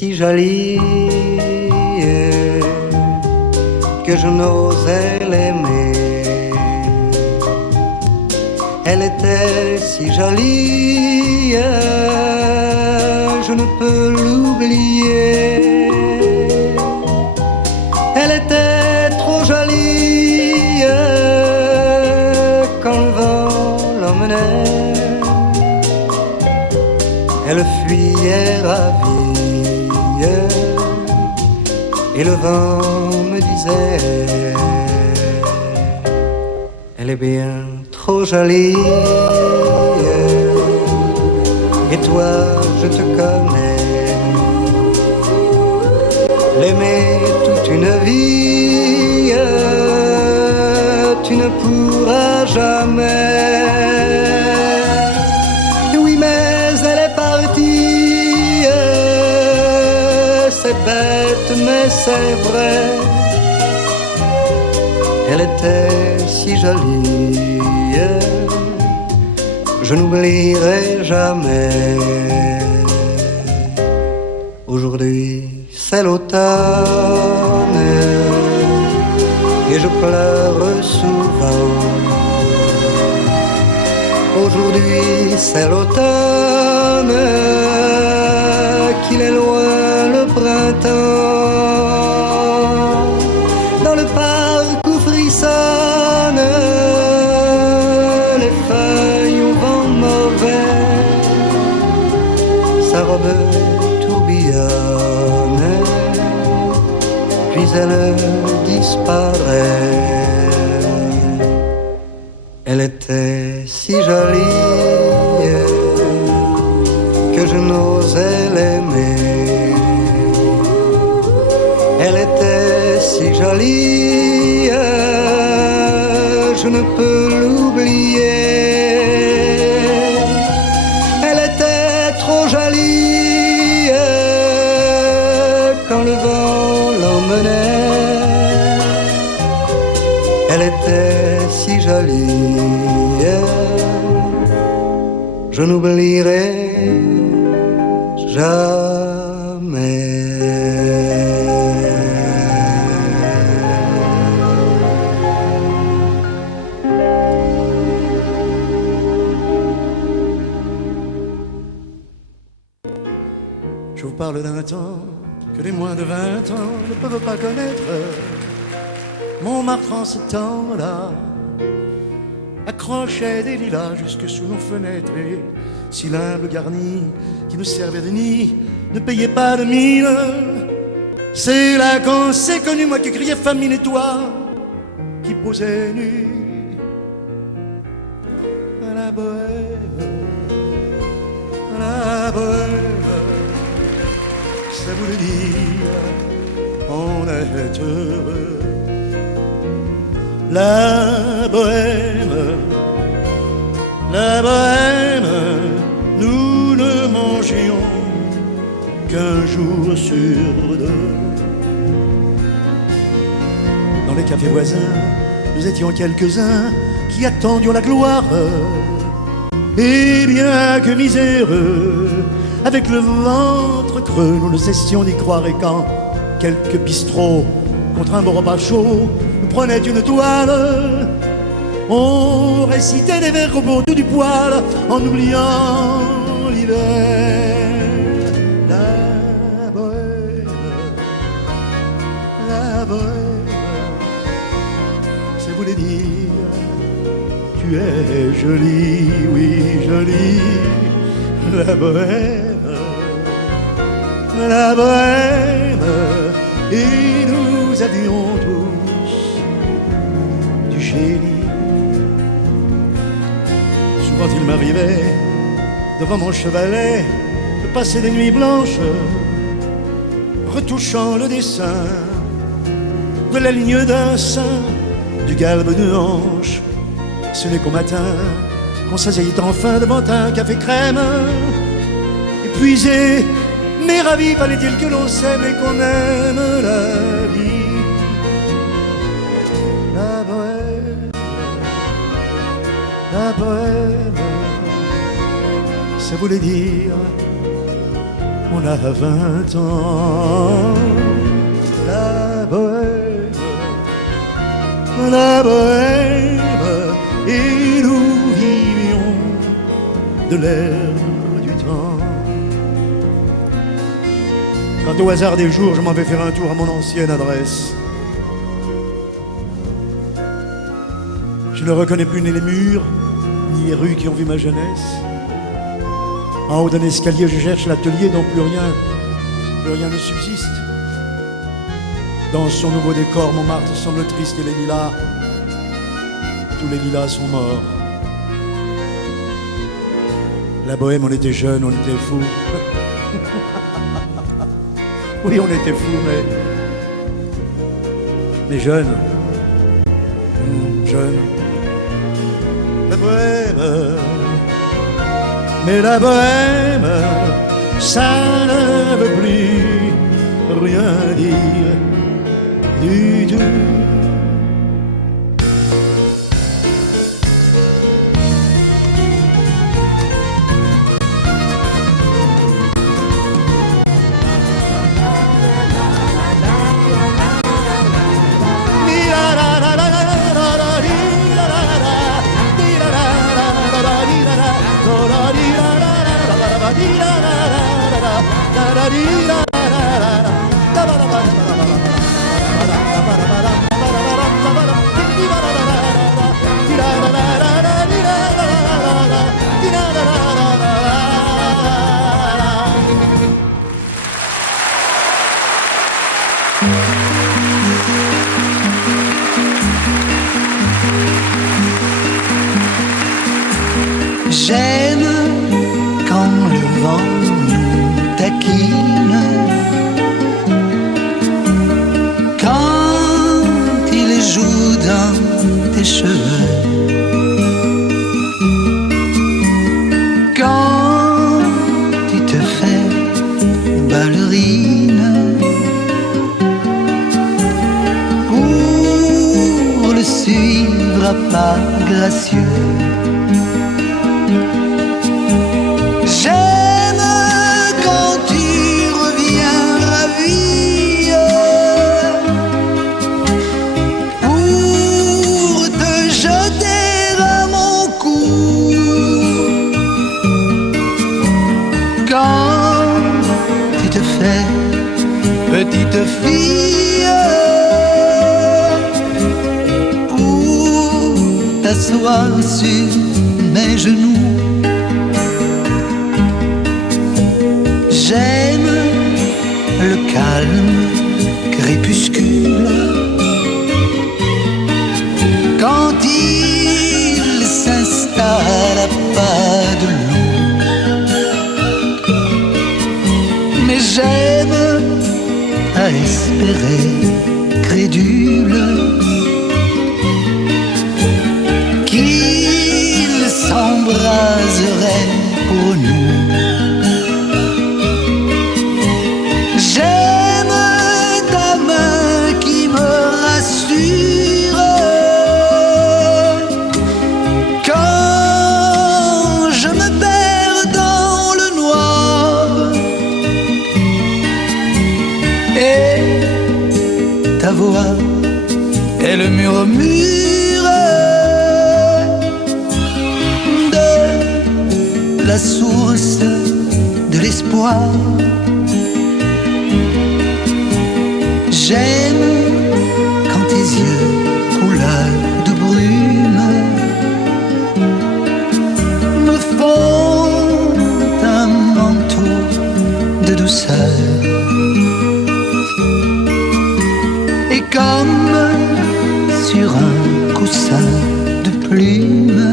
si jolie que je n'osais l'aimer. Elle était si jolie, je ne peux l'oublier. Elle était trop jolie quand le vent l'emmenait. Elle fuyait ravie et le vent me disait: elle est bien trop jolie. Et toi, je te connais, l'aimer toute une vie, tu ne pourras jamais. Oui, mais elle est partie, c'est bête, mais c'est vrai. Elle était si jolie, je n'oublierai jamais. Aujourd'hui c'est l'automne et je pleure souvent. Aujourd'hui c'est l'automne, qu'il est loin le printemps. Dans le parc où frissonnent les feuilles au vent mauvais, sa robe tourbillonne, puis elle disparaît. Elle était si jolie que je n'osais l'aimer. Elle était si jolie, je ne peux l'oublier. Elle était trop jolie quand le vent l'emmenait. Elle était si jolie, je n'oublierai jamais. Je vous parle d'un temps que les moins de 20 ans ne peuvent pas connaître. Montmartre en ce temps-là accrochait des lilas jusque sous nos fenêtres, et si l'humble garni qui nous servait de nid ne payait pas de mine, c'est là qu'on s'est connu, moi qui criais famine et toi qui posais nu. La bohème, la bohème, ça voulait dire on est heureux. La bohème, nous ne mangions qu'un jour sur deux. Dans les cafés voisins, nous étions quelques-uns qui attendions la gloire. Et bien que miséreux, avec le ventre creux, nous ne cessions d'y croire. Et quand quelques bistrots, contre un bon repas chaud, nous prenaient une toile, on récitait des vers au bout du poil en oubliant l'hiver. La bohème, ça voulait dire tu es jolie, oui jolie. La bohème, et nous avions tous du génie. Souvent il m'arrivait devant mon chevalet de passer des nuits blanches retouchant le dessin de la ligne d'un sein, du galbe de hanche. Ce n'est qu'au matin qu'on s'asseyait enfin devant un café crème, épuisé mais ravi, fallait-il que l'on s'aime et qu'on aime la vie. La bohème, ça voulait dire on a 20 ans. La bohème, et nous vivions de l'air du temps. Quand au hasard des jours, je m'en vais faire un tour à mon ancienne adresse, je ne reconnais plus ni les murs, ni les rues qui ont vu ma jeunesse. En haut d'un escalier, je cherche l'atelier dont plus rien ne subsiste. Dans son nouveau décor, Montmartre semble triste et les lilas, tous les lilas sont morts. La bohème, on était jeunes, on était fous. Oui, on était fous, mais jeunes. Jeunes. La bohème, mais la bohème, ça ne veut plus rien dire du tout. J'aime quand le vent nous taquine, quand il joue dans tes cheveux, quand tu te fais ballerine pour le suivre à pas gracieux. J'aime quand tu reviens ravie pour te jeter à mon cou. Quand tu te fais petite fille pour t'asseoir sur mes genoux. J'aime le calme crépuscule quand il s'installe à pas de loup. Mais j'aime à espérer crédule qu'il s'embraserait pour nous. J'aime ta main qui me rassure quand je me perds dans le noir, et ta voix, elle murmure de la source de l'espoir. J'aime quand tes yeux couleur de brume me font un manteau de douceur. Et comme sur un coussin de plumes,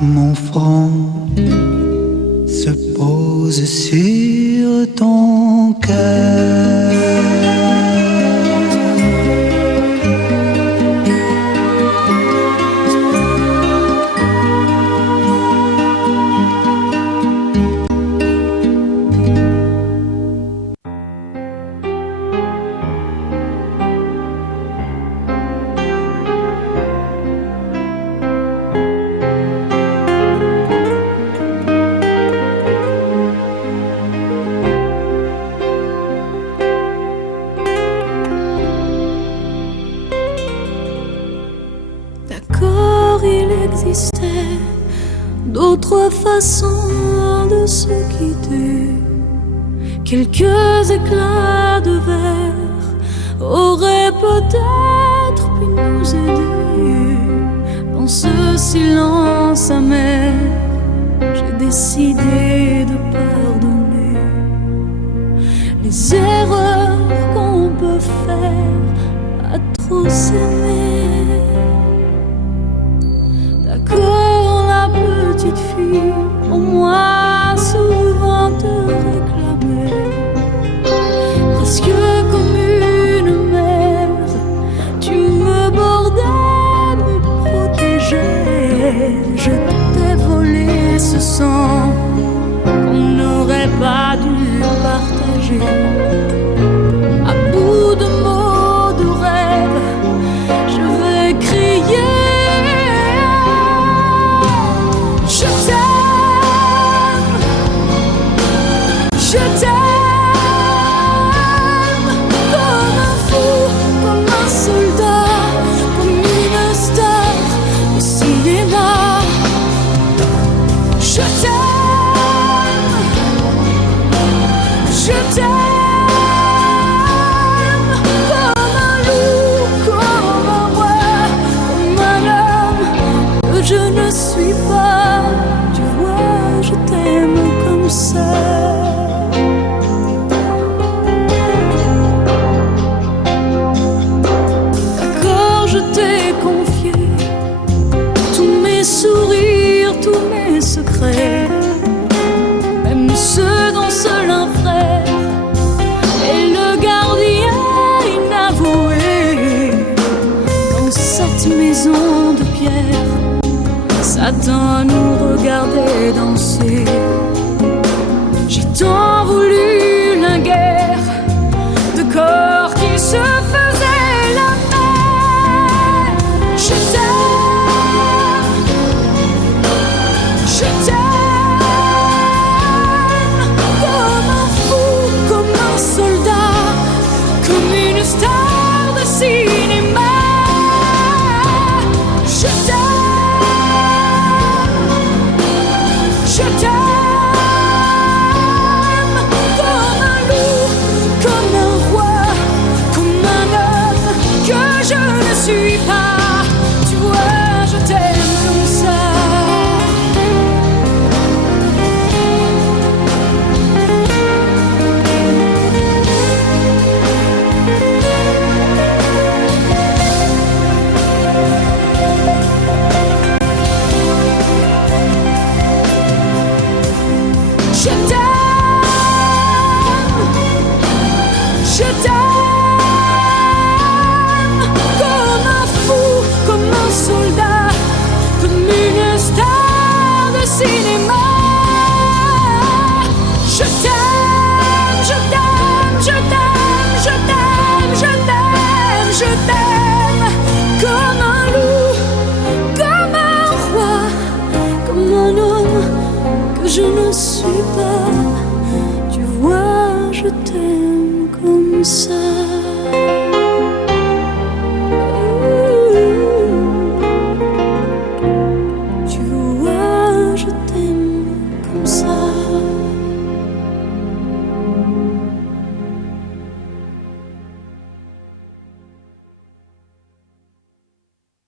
mon front se pose sur ton cœur. existait d'autres façons de se quitter. Quelques éclats de verre auraient peut-être pu nous aider. Dans ce silence amer, j'ai décidé de pardonner les erreurs qu'on peut faire à trop s'aimer. D'accord, la petite fille, au moins souvent te réclamait, presque comme une mère, tu me bordais, me protégeais. Je t'ai volé ce sang qu'on n'aurait pas dû partager. À bout de mots, de rêves, je vais crier. Je t'aime, je t'aime, comme un fou, comme un soldat, comme une star de cinéma. Je t'aime, je t'aime, comme un loup, comme un roi, comme un homme que je ne suis pas. Tu vois, je t'aime comme ça. D'accord, je t'ai confié tous mes sourires, tous mes secrets, même ceux dont seul un frère est le gardien inavoué. Dans cette maison de pierre, Satan nous regardait danser. J'ai tant voulu la guerre de corps qui se faisaient la paix. Je t'aime, je t'aime, comme un fou, comme un soldat, comme une star de cinéma. Je t'aime, je t'aime, comme un loup, comme un roi, comme un homme que je ne suis pas. Tu vois, je t'aime comme ça. Je t'aime, je t'aime, comme un fou, comme un soldat, comme une star de cinéma. Je t'aime, je t'aime, je t'aime, je t'aime, je t'aime, je t'aime, comme un loup, comme un roi, comme un homme que je ne suis pas. Tu vois, je t'aime comme ça. Tu vois, je t'aime comme ça.